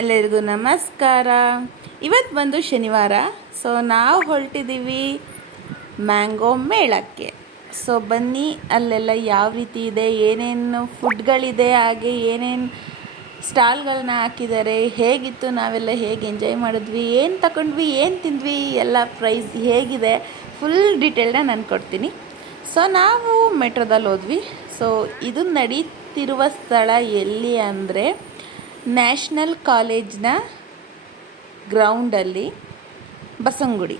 ಎಲ್ಲರಿಗೂ ನಮಸ್ಕಾರ. ಇವತ್ತು ಬಂದು ಶನಿವಾರ. ಸೊ ನಾವು ಹೊರಟಿದ್ದೀವಿ ಮ್ಯಾಂಗೋ ಮೇಳಕ್ಕೆ. ಸೊ ಬನ್ನಿ, ಅಲ್ಲೆಲ್ಲ ಯಾವ ರೀತಿ ಇದೆ, ಏನೇನು ಫುಡ್ಗಳಿದೆ, ಹಾಗೆ ಏನೇನು ಸ್ಟಾಲ್ಗಳನ್ನ ಹಾಕಿದ್ದಾರೆ, ಹೇಗಿತ್ತು, ನಾವೆಲ್ಲ ಹೇಗೆ ಎಂಜಾಯ್ ಮಾಡಿದ್ವಿ, ಏನು ತಗೊಂಡ್ವಿ, ಏನು ತಿಂದ್ವಿ, ಎಲ್ಲ ಪ್ರೈಸ್ ಹೇಗಿದೆ, ಫುಲ್ ಡೀಟೇಲ್ನ ನಾನು ಕೊಡ್ತೀನಿ. ಸೊ ನಾವು ಮೆಟ್ರೋದಲ್ಲಿ ಹೋದ್ವಿ. ಸೊ ಇದು ನಡೀತಿರುವ ಸ್ಥಳ ಎಲ್ಲಿ ಅಂದರೆ ನ್ಯಾಷನಲ್ ಕಾಲೇಜ್ನ ಗ್ರೌಂಡಲ್ಲಿ, ಬಸವನಗುಡಿ.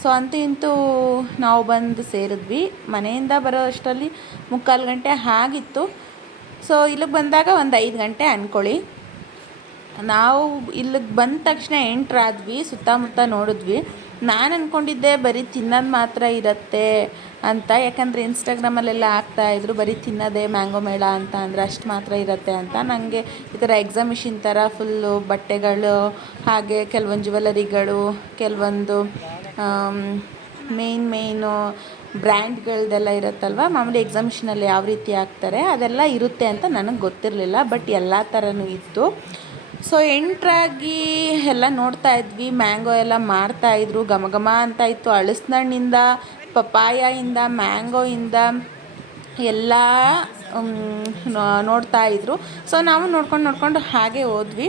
ಸೊ ಅಂತೂ ಇಂತೂ ನಾವು ಬಂದು ಸೇರಿದ್ವಿ. ಮನೆಯಿಂದ ಬರೋ ಅಷ್ಟರಲ್ಲಿ 3:15 ಗಂಟೆ ಆಗಿತ್ತು. ಸೊ ಇಲ್ಲಿಗೆ ಬಂದಾಗ ಒಂದು 5 ಗಂಟೆ ಅಂದ್ಕೊಳ್ಳಿ. ನಾವು ಇಲ್ಲಿಗೆ ಬಂದ ತಕ್ಷಣ ಎಂಟ್ರಾದ್ವಿ, ಸುತ್ತಮುತ್ತ ನೋಡಿದ್ವಿ. ನಾನು ಅಂದ್ಕೊಂಡಿದ್ದೆ ಬರೀ ತಿನ್ನೋದು ಮಾತ್ರ ಇರುತ್ತೆ ಅಂತ, ಯಾಕಂದರೆ ಇನ್ಸ್ಟಾಗ್ರಾಮಲ್ಲೆಲ್ಲ ಹಾಕ್ತಾಯಿದ್ರು ಬರೀ ತಿನ್ನೋದೇ ಮ್ಯಾಂಗೋ ಮೇಳ ಅಂತ, ಅಂದರೆ ಅಷ್ಟು ಮಾತ್ರ ಇರುತ್ತೆ ಅಂತ. ನನಗೆ ಈ ಥರ ಎಕ್ಸಿಬಿಷನ್ ಥರ ಫುಲ್ಲು ಬಟ್ಟೆಗಳು, ಹಾಗೆ ಕೆಲವೊಂದು ಜ್ಯುವೆಲರಿಗಳು, ಕೆಲವೊಂದು ಮೇಯ್ನು ಬ್ರ್ಯಾಂಡ್ಗಳದ್ದೆಲ್ಲ ಇರುತ್ತಲ್ವ, ಮಾಮೂಲಿ ಎಕ್ಸಿಬಿಷನಲ್ಲಿ ಯಾವ ರೀತಿ ಹಾಕ್ತಾರೆ ಅದೆಲ್ಲ ಇರುತ್ತೆ ಅಂತ ನನಗೆ ಗೊತ್ತಿರಲಿಲ್ಲ. ಬಟ್ ಎಲ್ಲ ಥರನೂ ಇತ್ತು. ಸೊ ಎಂಟ್ರಾಗಿ ಎಲ್ಲ ನೋಡ್ತಾ ಇದ್ವಿ. ಮ್ಯಾಂಗೋ ಎಲ್ಲ ಮಾರ್ತಾಯಿದ್ರು, ಘಮ ಘಮ ಅಂತ ಇತ್ತು. ಹಲಸಿನಹಣ್ಣಿಂದ, ಪಪಾಯಿಂದ, ಮ್ಯಾಂಗೋಯಿಂದ ಎಲ್ಲ ನೋಡ್ತಾಯಿದ್ರು. ಸೊ ನಾವು ನೋಡ್ಕೊಂಡು ಹಾಗೆ ಹೋದ್ವಿ.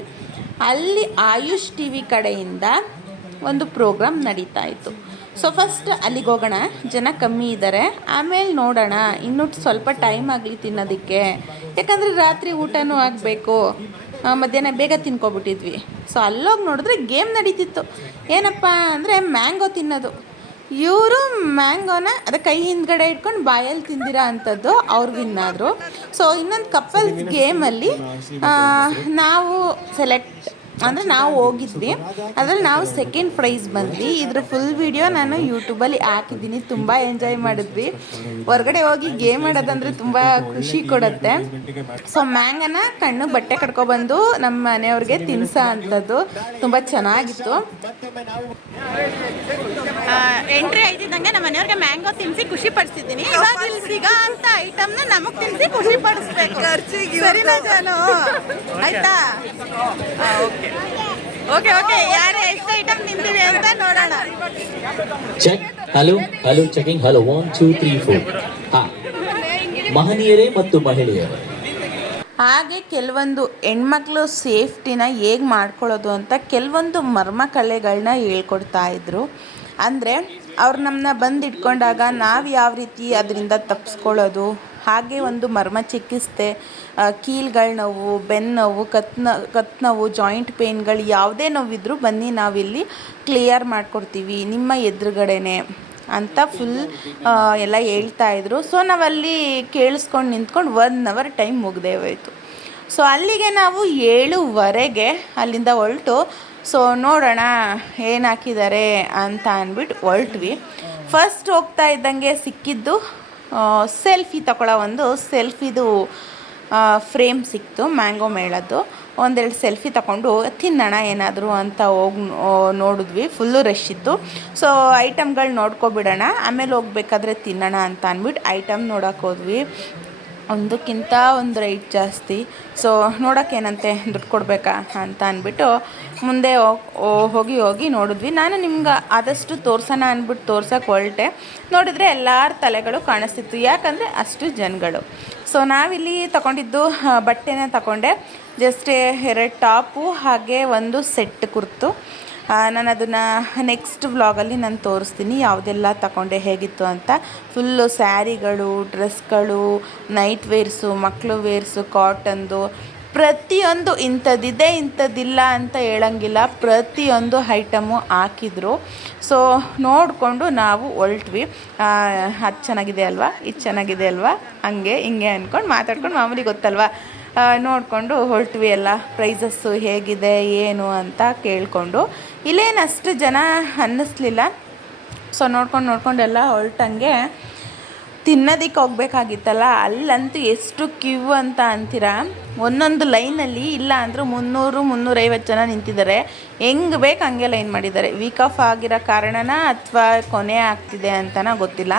ಅಲ್ಲಿ ಆಯುಷ್ ಟಿ ವಿ ಕಡೆಯಿಂದ ಒಂದು ಪ್ರೋಗ್ರಾಮ್ ನಡೀತಾ ಇತ್ತು. ಸೊ ಫಸ್ಟ್ ಅಲ್ಲಿಗೆ ಹೋಗೋಣ, ಜನ ಕಮ್ಮಿ ಇದ್ದಾರೆ, ಆಮೇಲೆ ನೋಡೋಣ, ಇನ್ನೂ ಸ್ವಲ್ಪ ಟೈಮ್ ಆಗಲಿ ತಿನ್ನೋದಕ್ಕೆ, ಯಾಕಂದರೆ ರಾತ್ರಿ ಊಟನೂ ಆಗಬೇಕು. ಮಧ್ಯಾಹ್ನ ಬೇಗ ತಿನ್ಕೊಬಿಟ್ಟಿದ್ವಿ. ಸೊ ಅಲ್ಲೋಗಿ ನೋಡಿದ್ರೆ ಗೇಮ್ ನಡೀತಿತ್ತು. ಏನಪ್ಪ ಅಂದರೆ ಮ್ಯಾಂಗೋ ತಿನ್ನೋದು. ಇವರು ಮ್ಯಾಂಗೋನ ಕೈ ಹಿಂದ್ಗಡೆ ಇಟ್ಕೊಂಡು ಬಾಯಲ್ಲಿ ತಿಂದಿರೋ ಅಂಥದ್ದು ಅವ್ರು ವಿನ್ ಆದರು. ಸೊ ಇನ್ನೊಂದು ಕಪಲ್ಸ್ ಗೇಮಲ್ಲಿ ನಾವು ಸೆಲೆಕ್ಟ್ ಅಂದರೆ ನಾವು ಹೋಗಿದ್ವಿ, ಅದರಲ್ಲಿ ನಾವು ಸೆಕೆಂಡ್ ಪ್ರೈಸ್ ಬಂದ್ವಿ. ಇದ್ರ ಫುಲ್ ವಿಡಿಯೋ ನಾನು ಯೂಟ್ಯೂಬಲ್ಲಿ ಹಾಕಿದ್ದೀನಿ. ತುಂಬ ಎಂಜಾಯ್ ಮಾಡಿದ್ವಿ. ಹೊರಗಡೆ ಹೋಗಿ ಗೇಮ್ ಆಡೋದಂದರೆ ತುಂಬ ಖುಷಿ ಕೊಡುತ್ತೆ. ಸೊ ಮ್ಯಾಂಗನ ಕಣ್ಣು ಬಟ್ಟೆ ಕಟ್ಕೊಬಂದು ನಮ್ಮ ಮನೆಯವ್ರಿಗೆ ತಿನ್ಸೋ ಅಂಥದ್ದು ತುಂಬ ಚೆನ್ನಾಗಿತ್ತು. ಎಂಟ್ರಿ ಆಯ್ತಿದ್ದಂಗೆ ನಮ್ಮ ಮನೆಯವ್ರಿಗೆ ಮ್ಯಾಂಗೋ ತಿನ್ನಿಸಿ ಖುಷಿ ಪಡಿಸಿದ್ದೀನಿ. ಇವಾಗ ಇಲ್ಲಿ ಸಿಗೋ ಅಂತ ಐಟಮ್ನ ನಮಗೆ ತಿನ್ನಿಸಿ ಖುಷಿ ಪಡಿಸ್ಬೇಕು. ಸರಿನಾ ಜಾನು? ಆಯ್ತಾ? ಓಕೆ ಓಕೆ, ಯಾರು ಎಷ್ಟು ಐಟಮ್ ತಿಂತೀವಿ ಅಂತ ನೋಡೋಣ. ಚೆಕ್. Hello checking. ಹಲೋ 1 2 3 4. ಮಹನೀಯರೇ ಮತ್ತು ಮಹಿಳೆಯರೇ, ಹಾಗೆ ಕೆಲವೊಂದು ಹೆಣ್ಮಕ್ಳು ಸೇಫ್ಟಿನ ಹೇಗೆ ಮಾಡ್ಕೊಳ್ಳೋದು ಅಂತ ಕೆಲವೊಂದು ಮರ್ಮ ಕಲೆಗಳನ್ನ ಹೇಳ್ಕೊಡ್ತಾ ಇದ್ರು. ಅಂದರೆ ಅವ್ರು ನಮ್ಮನ್ನ ಬಂದು ಇಟ್ಕೊಂಡಾಗ ನಾವು ಯಾವ ರೀತಿ ಅದರಿಂದ ತಪ್ಪಿಸ್ಕೊಳ್ಳೋದು, ಹಾಗೆ ಒಂದು ಮರ್ಮ ಚಿಕಿತ್ಸೆ, ಕೀಲ್ಗಳ ನೋವು, ಬೆನ್ನು ನೋವು, ಕತ್ತು ನೋವು, ಜಾಯಿಂಟ್ ಪೇನ್ಗಳು, ಯಾವುದೇ ನೋವಿದ್ರೂ ಬನ್ನಿ ನಾವಿಲ್ಲಿ ಕ್ಲಿಯರ್ ಮಾಡಿಕೊಡ್ತೀವಿ ನಿಮ್ಮ ಎದುರುಗಡೆನೆ ಅಂತ ಫುಲ್ ಎಲ್ಲ ಹೇಳ್ತಾಯಿದ್ರು. ಸೊ ನಾವಲ್ಲಿ ಕೇಳಿಸ್ಕೊಂಡು ನಿಂತ್ಕೊಂಡು 1 ಅವರ್ ಟೈಮ್ ಮುಗ್ದೇ ಹೋಯಿತು. ಸೊ ಅಲ್ಲಿಗೆ ನಾವು 7:15 ಅಲ್ಲಿಂದ ಹೊರಟು ಸೊ ನೋಡೋಣ ಏನು ಹಾಕಿದ್ದಾರೆ ಅಂತ ಅಂದ್ಬಿಟ್ಟು ಹೊರಟ್ವಿ. ಫಸ್ಟ್ ಹೋಗ್ತಾ ಇದ್ದಂಗೆ ಸಿಕ್ಕಿದ್ದು ಸೆಲ್ಫಿ ತಗೊಳ್ಳೋ ಒಂದು ಸೆಲ್ಫಿದು ಫ್ರೇಮ್ ಸಿಕ್ತು ಮ್ಯಾಂಗೋ ಮೇಳದ್ದು. ಒಂದೆರಡು ಸೆಲ್ಫಿ ತಗೊಂಡು ತಿನ್ನೋಣ ಏನಾದರೂ ಅಂತ ಹೋಗಿ ನೋಡಿದ್ವಿ. ಫುಲ್ಲು ರಶ್ ಇತ್ತು. ಸೊ ಐಟಮ್ಗಳು ನೋಡ್ಕೊಬಿಡೋಣ, ಆಮೇಲೆ ಹೋಗ್ಬೇಕಾದ್ರೆ ತಿನ್ನೋಣ ಅಂತ ಅಂದ್ಬಿಟ್ಟು ಐಟಮ್ ನೋಡೋಕೆ ಹೋದ್ವಿ. ಒಂದಕ್ಕಿಂತ ಒಂದು ರೈಟ್ ಜಾಸ್ತಿ. ಸೊ ನೋಡೋಕ್ಕೇನಂತೆ ದುಡ್ಡು ಕೊಡಬೇಕಾ ಅಂತ ಅಂದ್ಬಿಟ್ಟು ಮುಂದೆ ಹೋಗಿ ನೋಡಿದ್ವಿ. ನಾನು ನಿಮ್ಗೆ ಆದಷ್ಟು ತೋರ್ಸೋಣ ಅಂದ್ಬಿಟ್ಟು ತೋರ್ಸೋಕೆ ಹೊರಟೆ. ನೋಡಿದ್ರೆ ಎಲ್ಲರ ತಲೆಗಳು ಕಾಣಿಸ್ತಿತ್ತು, ಯಾಕಂದರೆ ಅಷ್ಟು ಜನಗಳು. ಸೊ ನಾವಿಲ್ಲಿ ತಗೊಂಡಿದ್ದು ಬಟ್ಟೆನೇ ತಗೊಂಡೆ. ಜಸ್ಟ್ 2 ಟಾಪು ಹಾಗೆ ಒಂದು ಸೆಟ್ ಕುರ್ತು. ನಾನು ಅದನ್ನು ನೆಕ್ಸ್ಟ್ ವ್ಲಾಗಲ್ಲಿ ನಾನು ತೋರಿಸ್ತೀನಿ ಯಾವುದೆಲ್ಲ ತಗೊಂಡೆ, ಹೇಗಿತ್ತು ಅಂತ. ಫುಲ್ಲು ಸ್ಯಾರಿಗಳು, ಡ್ರೆಸ್ಗಳು, ನೈಟ್ ವೇರ್ಸು, ಮಕ್ಕಳು ವೇರ್ಸು, ಕಾಟನ್ದು, ಪ್ರತಿಯೊಂದು ಇಂಥದ್ದಿದೆ ಇಂಥದ್ದಿಲ್ಲ ಅಂತ ಹೇಳಂಗಿಲ್ಲ, ಪ್ರತಿಯೊಂದು ಐಟಮು ಹಾಕಿದ್ರು. ಸೊ ನೋಡಿಕೊಂಡು ನಾವು ಹೊರಟ್ವಿ. ಅದು ಚೆನ್ನಾಗಿದೆ ಅಲ್ವಾ, ಇದು ಚೆನ್ನಾಗಿದೆ ಅಲ್ವಾ, ಹಂಗೆ ಹಿಂಗೆ ಅಂದ್ಕೊಂಡು ಮಾತಾಡ್ಕೊಂಡು ಮಾಮೂಲಿ ಗೊತ್ತಲ್ವ, ನೋಡಿಕೊಂಡು ಹೊರಟ್ವಿ. ಎಲ್ಲ ಪ್ರೈಸಸ್ಸು ಹೇಗಿದೆ ಏನು ಅಂತ ಕೇಳಿಕೊಂಡು. ಇಲ್ಲೇನು ಅಷ್ಟು ಜನ ಅನ್ನಿಸ್ಲಿಲ್ಲ. ಸೊ ನೋಡ್ಕೊಂಡೆಲ್ಲ ಹೊರಟಂಗೆ ತಿನ್ನೋದಕ್ಕೆ ಹೋಗ್ಬೇಕಾಗಿತ್ತಲ್ಲ, ಅಲ್ಲಂತೂ ಎಷ್ಟು ಕ್ಯೂ ಅಂತ ಅಂತೀರ. ಒಂದೊಂದು ಲೈನಲ್ಲಿ ಇಲ್ಲ ಅಂದರೂ 300-350 ಜನ ನಿಂತಿದ್ದಾರೆ. ಹೆಂಗೆ ಬೇಕು ಹಂಗೆ ಲೈನ್ ಮಾಡಿದ್ದಾರೆ. ವೀಕ್ ಆಫ್ ಆಗಿರೋ ಕಾರಣನ ಅಥವಾ ಕೊನೆ ಆಗ್ತಿದೆ ಅಂತನ ಗೊತ್ತಿಲ್ಲ.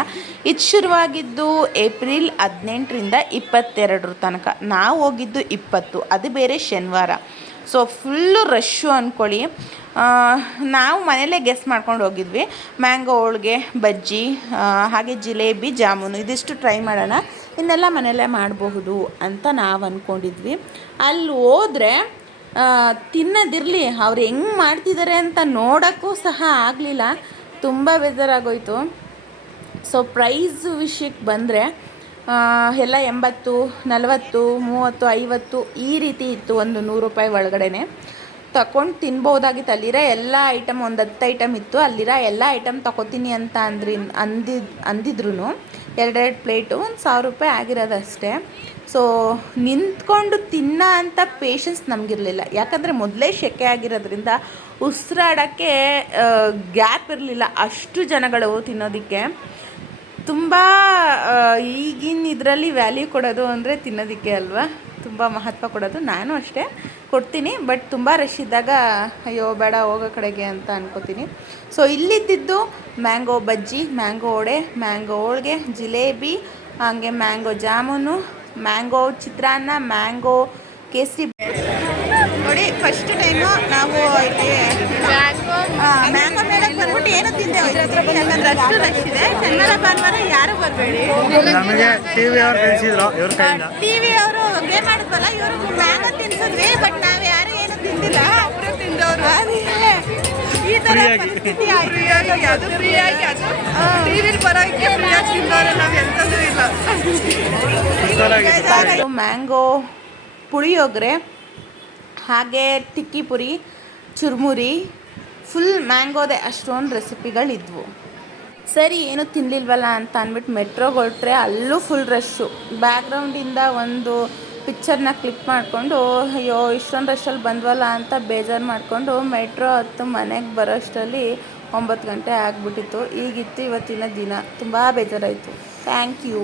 ಇದು ಶುರುವಾಗಿದ್ದು ಏಪ್ರಿಲ್ 18ರಿಂದ 22 ತನಕ. ನಾವು ಹೋಗಿದ್ದು 20, ಅದು ಬೇರೆ ಶನಿವಾರ. ಸೊ ಫುಲ್ಲು ರಶ್ಶು ಅಂದ್ಕೊಳ್ಳಿ. ನಾವು ಮನೆಯಲ್ಲೇ ಗೆಸ್ ಮಾಡ್ಕೊಂಡು ಹೋಗಿದ್ವಿ. ಮ್ಯಾಂಗೋ ಹೋಳಿಗೆ, ಬಜ್ಜಿ, ಹಾಗೆ ಜಿಲೇಬಿ, ಜಾಮೂನು ಇದಿಷ್ಟು ಟ್ರೈ ಮಾಡೋಣ, ಇನ್ನೆಲ್ಲ ಮನೆಯಲ್ಲೇ ಮಾಡಬಹುದು ಅಂತ ನಾವು ಅಂದ್ಕೊಂಡಿದ್ವಿ. ಅಲ್ಲಿ ಹೋದರೆ ತಿನ್ನೋದಿರಲಿ, ಅವ್ರು ಹೆಂಗೆ ಮಾಡ್ತಿದ್ದಾರೆ ಅಂತ ನೋಡೋಕ್ಕೂ ಸಹ ಆಗಲಿಲ್ಲ. ತುಂಬ ಬೇಜಾರಾಗೋಯಿತು. ಸೊ ಪ್ರೈಸ್ ವಿಷಯಕ್ಕೆ ಬಂದರೆ ಎಲ್ಲ 80, 40, 30, 50 ಈ ರೀತಿ ಇತ್ತು. ಒಂದು 100 ರೂಪಾಯಿ ಒಳಗಡೆ ತಗೊಂಡು ತಿನ್ಬೋದಾಗಿತ್ತು. ಅಲ್ಲಿರೋ ಎಲ್ಲ ಐಟಮ್ ಒಂದು 10 ಐಟಮ್ ಇತ್ತು. ಅಲ್ಲಿರೋ ಎಲ್ಲ ಐಟಮ್ ತಗೋತೀನಿ ಅಂತ ಅಂದಿದ್ರು. 2 ಪ್ಲೇಟು 1000 ರೂಪಾಯಿ ಆಗಿರೋದಷ್ಟೇ. ಸೊ ನಿಂತ್ಕೊಂಡು ತಿನ್ನೋ ಅಂಥ ಪೇಷನ್ಸ್ ನಮಗಿರಲಿಲ್ಲ. ಯಾಕಂದರೆ ಮೊದಲೇ ಸೆಕೆ ಆಗಿರೋದ್ರಿಂದ ಉಸಿರಾಡೋಕ್ಕೆ ಗ್ಯಾಪ್ ಇರಲಿಲ್ಲ, ಅಷ್ಟು ಜನಗಳು ತಿನ್ನೋದಕ್ಕೆ. ತುಂಬ ಈಗಿನ ಇದರಲ್ಲಿ ವ್ಯಾಲ್ಯೂ ಕೊಡೋದು ಅಂದರೆ ತಿನ್ನೋದಕ್ಕೆ ಅಲ್ವಾ, ತುಂಬ ಮಹತ್ವ ಕೊಡೋದು. ನಾನು ಅಷ್ಟೇ ಕೊಡ್ತೀನಿ, ಬಟ್ ತುಂಬ ರಶ್ ಇದ್ದಾಗ ಅಯ್ಯೋ ಬೇಡ ಹೋಗೋ ಕಡೆಗೆ ಅಂತ ಅನ್ಕೋತೀನಿ. ಸೊ ಇಲ್ಲಿದ್ದಿದ್ದು ಮ್ಯಾಂಗೋ ಬಜ್ಜಿ, ಮ್ಯಾಂಗೋ ವಡೆ, ಮ್ಯಾಂಗೋ ಹೋಳಿಗೆ, ಜಿಲೇಬಿ, ಹಾಗೆ ಮ್ಯಾಂಗೋ ಜಾಮೂನು, ಮ್ಯಾಂಗೋ ಚಿತ್ರಾನ್ನ, ಮ್ಯಾಂಗೋ ಕೇಸರಿ. ನೋಡಿ ಫಸ್ಟ್ ಟೈಮು ನಾವು ಇಲ್ಲಿ ಮ್ಯಾಂಗೋ ಮೇಳಕ್ಕೆ ಬಂದ್ಬಿಟ್ಟು ಏನು ತಿಂದೆ ಯಾಕಂದ್ರೆ ಅಷ್ಟು ರಶ್ ಇದೆ. ಶನಿವಾರ ಭಾನುವಾರ ಯಾರು ಬರಬೇಡಿ. ನಮಗೆ ಟಿವಿ ಅವ್ರು ಕಳಿಸಿದ್ರು, ಇವ್ರ ಕೈಯಿಂದ ಟಿವಿ ಅವರು ಗೇಮ್ ಆಡಿದ್ವಲ್ಲ, ಇವರು ಮ್ಯಾಂಗೋ ತಿನ್ಸಿದ್ವಿ, ಬಟ್ ನಾವು ಯಾರು ಏನು ತಿಂದಿಲ್ಲ, ಒಬ್ಬರು ತಿಂದವರು. ಈ ಥರ ಪರಿಸ್ಥಿತಿ ಆಯ್ತು. ಅದು ಫ್ರೀಯಾಗಿ, ಅದು ಟಿವಿಲಿ ಬರೋಕ್ಕೆ ಫ್ರೀಯಾಗಿ ತಿಂದವರು, ನಾವು ಎಂಥದ್ದು ಇಲ್ಲ. ಮ್ಯಾಂಗೋ ಪುಳಿಯೋಗರೆ, ಹಾಗೆ ಟಿಕ್ಕಿ ಪುರಿ, ಚುರುಮುರಿ, ಫುಲ್ ಮ್ಯಾಂಗೋದೆ ಅಷ್ಟೊಂದು ರೆಸಿಪಿಗಳಿದ್ವು. ಸರಿ ಏನು ತಿನ್ನಲಿಲ್ವಲ್ಲ ಅಂತ ಅಂದ್ಬಿಟ್ಟು ಮೆಟ್ರೋಗೆ ಹೊರಟ್ರೆ ಅಲ್ಲೂ ಫುಲ್ ರಶ್ಶು. ಬ್ಯಾಕ್ಗ್ರೌಂಡಿಂದ ಒಂದು ಪಿಕ್ಚರ್ನ ಕ್ಲಿಕ್ ಮಾಡಿಕೊಂಡು ಅಯ್ಯೋ ಇಷ್ಟೊಂದು ರಶಲ್ಲಿ ಬಂದ್ವಲ್ಲ ಅಂತ ಬೇಜಾರು ಮಾಡಿಕೊಂಡು ಮೆಟ್ರೋ ಹತ್ತು ಮನೆಗೆ ಬರೋಷ್ಟರಲ್ಲಿ 9 ಗಂಟೆ ಆಗಿಬಿಟ್ಟಿತ್ತು. ಈಗಿತ್ತು ಇವತ್ತಿನ ದಿನ. ತುಂಬ ಬೇಜಾರಾಯಿತು. Thank you.